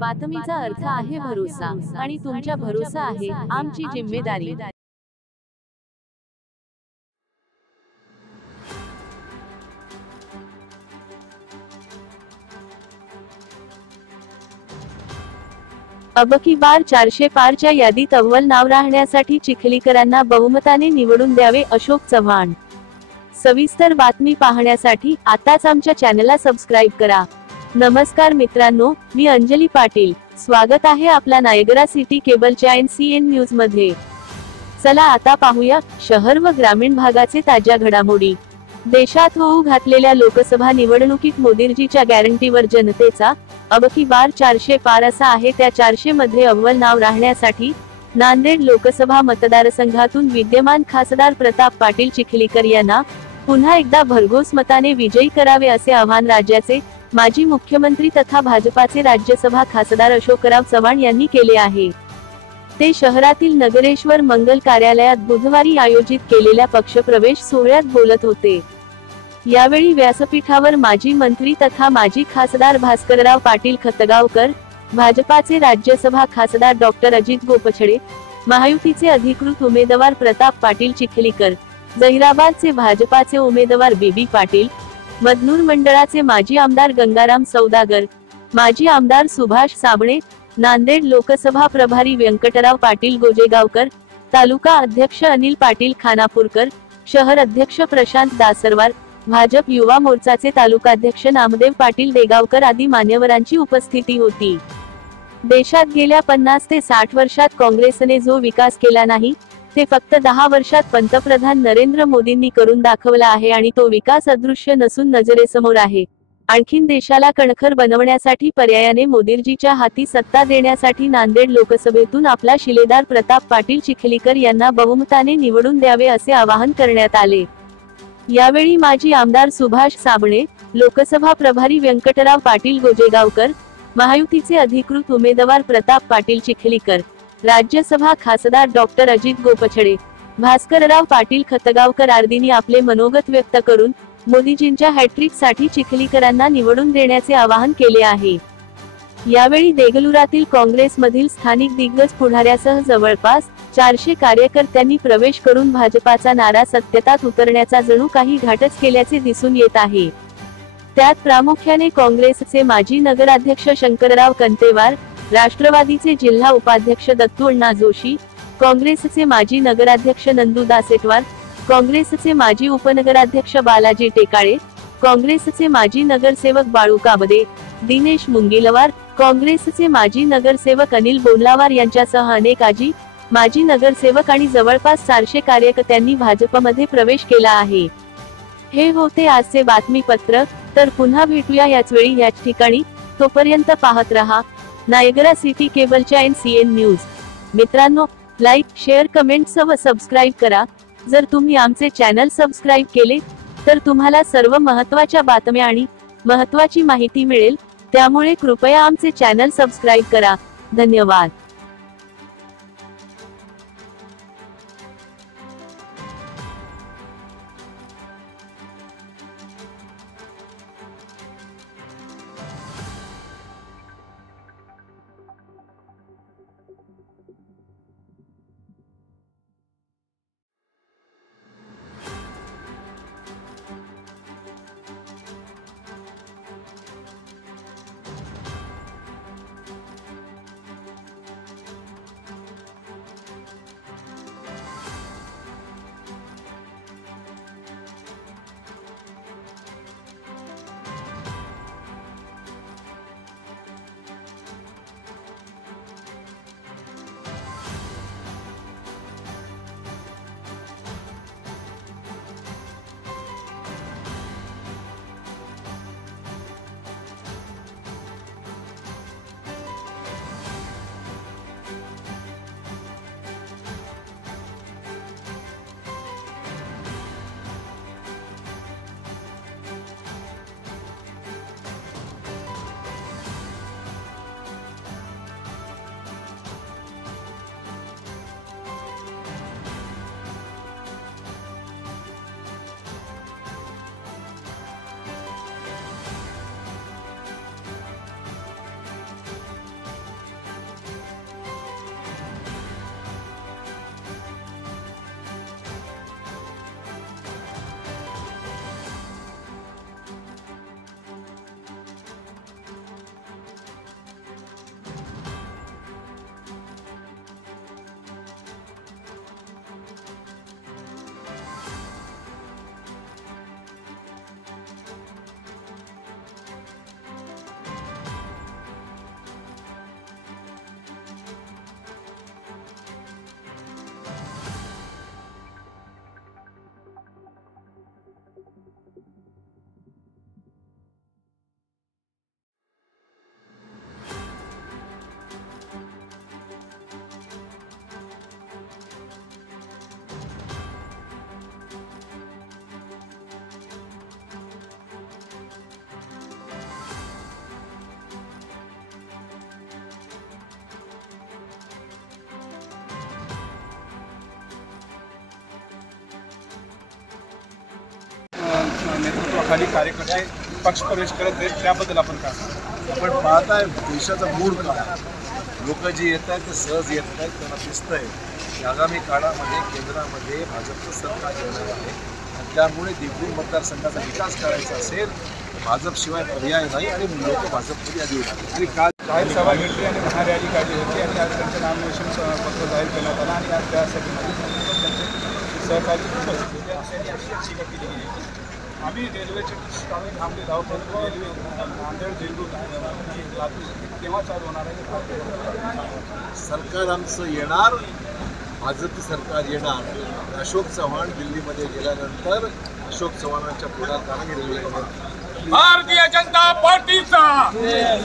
बातमीचा अर्थ आहे भरोसा आणि तुमच्या भरोसा आहे आमची जिम्मेदारी। अब की बार 400 पारच्या यादीत अव्वल नाव राहण्यासाठी चिखलीकरांना बहुमताने निवडून द्यावे, अशोक चव्हाण। सविस्तर बातमी पाहण्यासाठी आताच आमच्या चॅनलला सबस्क्राइब करा। नमस्कार मित्रांनो, मी अंजली पाटील, स्वागत आहे आपला नायगरा सिटी केबलच्या NCN न्यूज मध्ये। चला आता पाहूया शहर व ग्रामीण भागाचे ताज्या घडामोडी। देशात होऊ घातलेल्या लोकसभा निवडणुकीत मोदीजीच्या गॅरंटीवर जनतेचा अब की बार 400 पार असा आहे। त्या 400 मध्ये अव्वल नाव राहण्यासाठी नांदेड लोकसभा मतदारसंघातून विद्यमान खासदार प्रताप पाटील चिखलीकर यांना पुन्हा एकदा भरघोस मताने विजयी करावे असे आवाहन राज्याचे माजी मुख्यमंत्री तथा भाजपाचे राज्यसभा खासदार अशोकराव चव्हाण यांनी केले आहे। ते शहरातील नगरेश्वर मंगल कार्यालयात बुधवारी आयोजित केलेल्या पक्षप्रवेश सोहळ्यात बोलत होते। यावेळी व्यासपीठावर माजी मंत्री तथा माजी खासदार भास्करराव पाटील खतगावकर, भाजपाचे राज्यसभा खासदार डॉक्टर अजित गोपछडे, महायुतीचे अधिकृत उमेदवार प्रताप पाटील चिखलीकर, जहिराबादचे भाजपाचे उमेदवार बीबी पाटील, मदनूर मंडळाचे माजी आमदार गंगाराम सौदागर, माजी आमदार सुभाष साबणे, नांदेड लोकसभा प्रभारी व्यंकटराव पाटील गोजेगावकर, तालुका अध्यक्ष अनिल पाटील खानापूरकर, शहर अध्यक्ष प्रशांत दासरवार, भाजप युवा मोर्चाचे तालुकाध्यक्ष नामदेव पाटील देगावकर आदी मान्यवरांची उपस्थिती होती। देशात गेल्या 50 ते 60 वर्षात काँग्रेसने जो विकास केला नाही, ते फक्त 10 वर्षात पंतप्रधान नरेंद्र मोदींनी करून दाखवला आहे आणि तो विकास अदृश्य नसून नजरेसमोर आहे। आणखीन देशाला कणखर बनवण्यासाठी पर्यायाने मोदीजीच्या हाती सत्ता देण्यासाठी नांदेड लोकसभेतून आपला शिलेदार प्रताप पाटील चिखलीकर यांना बहुमताने निवडून द्यावे असे आवाहन करण्यात आले। यावेळी माजी आमदार सुभाष साबणे, लोकसभा प्रभारी व्यंकटराव पाटील गोजेगावकर, महायुतीचे अधिकृत उमेदवार प्रताप पाटील चिखलीकर, राज्यसभा खासदार डॉक्टर अजित गोपछडे, भास्करराव पाटील खतगावकर आदींनी आपले मनोगत व्यक्त करून मोदीजींच्या हॅट्रिक साठी चिखलीकरांना निवडून देण्याचे आवाहन केले आहे। यावेळी देगलुरातील काँग्रेसमधील स्थानिक दिग्गज पुढाऱ्यासह जवळपास 400 कार्यकर्त्यांनी प्रवेश करून भाजपाचा नारा सत्यतात उतरण्याचा जणू काही घाटच केल्याचे दिसून येत आहे। त्यात प्रामुख्याने काँग्रेसचे माजी नगराध्यक्ष शंकरराव कंतेवार, राष्ट्रवादीचे जिल्हा उपाध्यक्ष दत्तूअण्णा जोशी, काँग्रेसचे माजी नगराध्यक्ष नंदू दासेटवार, काँग्रेसचे माजी उपनगराध्यक्ष बालाजी टेकाळे, काँग्रेसचे माजी नगरसेवक बाळू काबदे, दिनेश मुंगीलवार, काँग्रेसचे माजी नगरसेवक अनिल बोंडलावार यांच्यासह अनेक माजी नगरसेवक आणि जवळपास 400 कार्यकर्त्यांनी भाजपमध्ये प्रवेश केला आहे। हे होते आजचे बातमीपत्र, तर पुन्हा भेटूया याच वेळी याच ठिकाणी। तोपर्यंत पाहत रहा नायगरा सिटी केबलच्या NCN न्यूज। मित्रांनो, लाईक, शेअर, कमेंट्स व सबस्क्राइब करा। जर तुम्ही आमचे चॅनल सबस्क्राइब केले तर तुम्हाला सर्व महत्त्वाच्या बातम्या आणि महत्त्वाची माहिती मिळेल, त्यामुळे कृपया आमचे चॅनल सबस्क्राइब करा। धन्यवाद। नावाखाली कार्यकर्ते पक्ष प्रवेश करत आहेत, त्याबद्दल आपण काय सांगता? आपण पाहताय देशाचा मूळ काय, लोक जी येत आहेत ते सहज येत आहेत, त्यांना दिसतंय की आगामी काळामध्ये केंद्रामध्ये भाजपचं सरकार येणार आहे आणि त्यामुळे देवगिरी मतदारसंघाचा विकास करायचा असेल तर भाजपशिवाय पर्याय नाही आणि लोक भाजपमध्ये आधी होतात. आणि काल जाहीर सभा घेतली आणि महारॅली काढली होती आणि आज त्यांचं नामिनेशन पत्र जाहीर करण्यात आलं आणि आज त्यासाठी त्यांचे सहकारी उपस्थित होते. त्यांनी अशी टीका केली गेली. आम्ही रेल्वेचे आम्ही थांबलेलो आहोत, परंतु रेल्वे नांदेड देगलूर लातूर केव्हा चालू होणार आहे? सरकार आमचं येणार, भाजपचं सरकार येणार. अशोक चव्हाण दिल्लीमध्ये गेल्यानंतर अशोक चव्हाणांच्या पुढाकाराने रेल्वे भारतीय जनता पार्टीचा